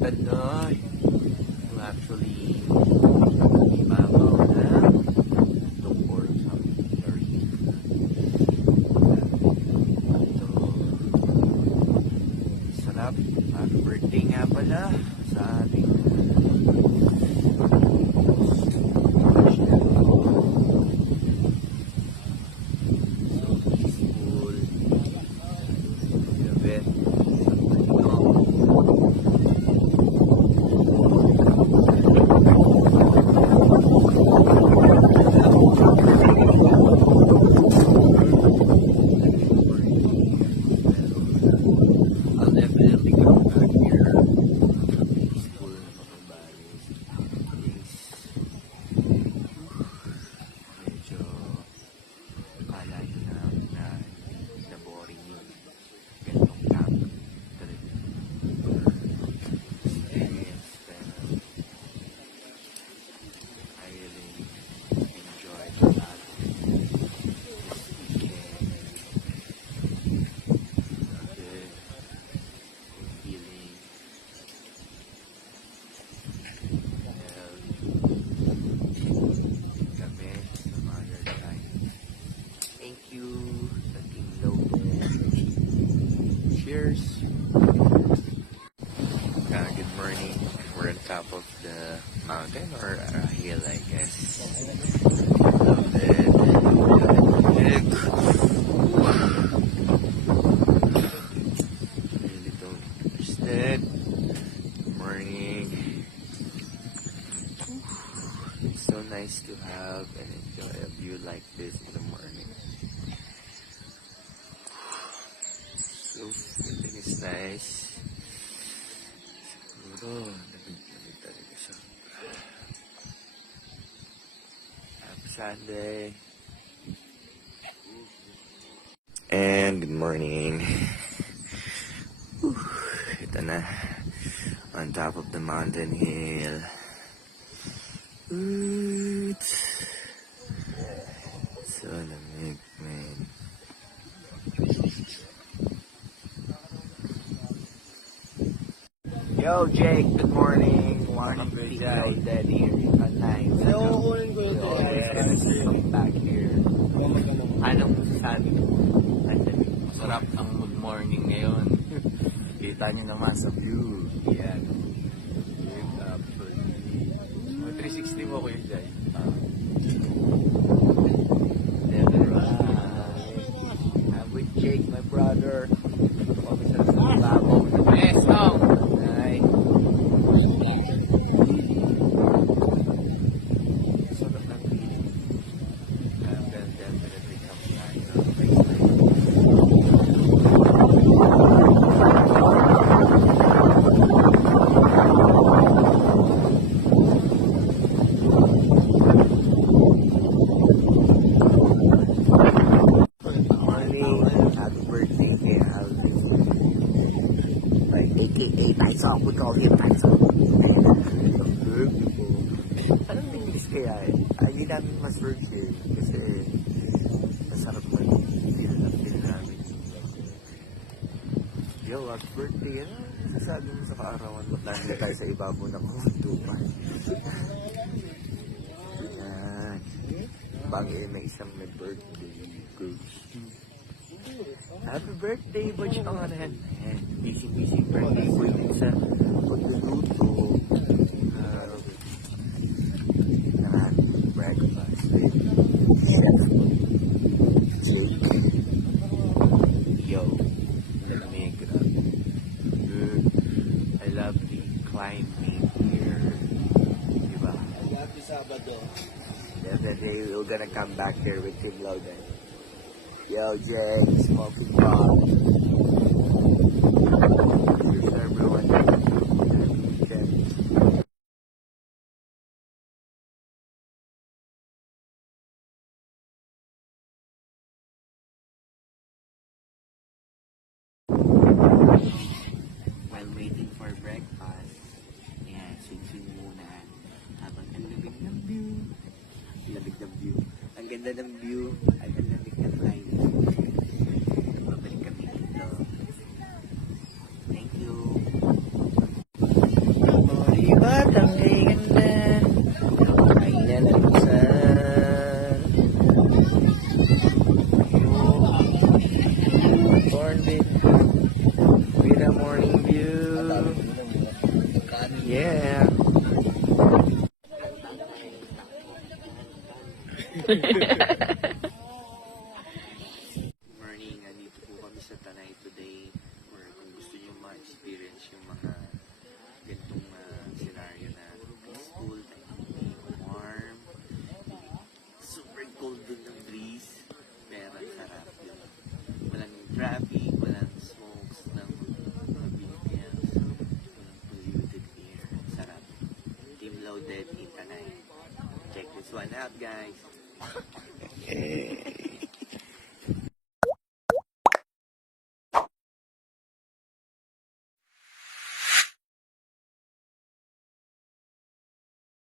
Tanay. To actually ibabaw na or something very ito. Sarap. Happy birthday nga pala sa ating peaceful event. I'll definitely come back here. Peaceful na mga balis. Medyo akala nyo na boring yung ganitong camp. Talaga. Experience. Pero I really enjoyed a lot this weekend. Good feeling. Kami sa mother time. Thank you sa Team Loaded. Cheers! Good morning. We're on top of the mountain or a hill, I guess. Loaded. Loaded. Really don't understand. Good morning. It's so nice to have and enjoy a view like this in the morning. So, everything is nice. Siguro, lamig talaga siya. Happy Sunday. And good morning. Ito na. On top of the mountain hill. So lamig, man. Yo, Jake, good morning. Morning, Big Loaded here at 9. Come back here. Anong sabi mo? Sarap ang good morning ngayon. Kita nyo naman sa view. Yan. Absolutely. 360 mo ko yun dyan. Never I'm with Jake, my brother. Officer sa Labo. Yes, no! Ay. Sort of ng feeling. I'm gonna definitely come back next time. Happy birthday kay Alvin. Like, AKA Taisok. We call him Taisok. Anong English kaya eh? Hindi namin ma-search eh. Kasi masarap man. Feel namin. Yo, happy birthday. Ano sasabi mo sa kaarawan? Matanda tayo sa ibabaw ng kumuntupan. Yan. Bagay may isang may birthday. Good. Happy birthday, Butch Pangalan. And busy birthday boy din sa pagluluto ng ating breakfast with Chef Jake. Yo, lamig. Good. I love the climbing here. Diba? Happy Sabado. Definitely, we're gonna come back here with Team Logan. Yo, Jake, smoking pot. Here's everyone. While waiting for breakfast, yeah, swing muna. Habang ang lamig ng view. Lamig ng view. Ang ganda ng view. Ang lamig ng light. Babalik kami the morning view. Yeah. Morning, andito po kami sa Tanay today. Or kung gusto nyo ma-experience yung mga ganitong scenario na peaceful, tahimik, warm, super cold dun ng breeze, pero ang sarap yun. Walang traffic, walang smokes ng mga vehicles, walang polluted air. Sarap. Team loaded in Tanay. Check this one out, guys.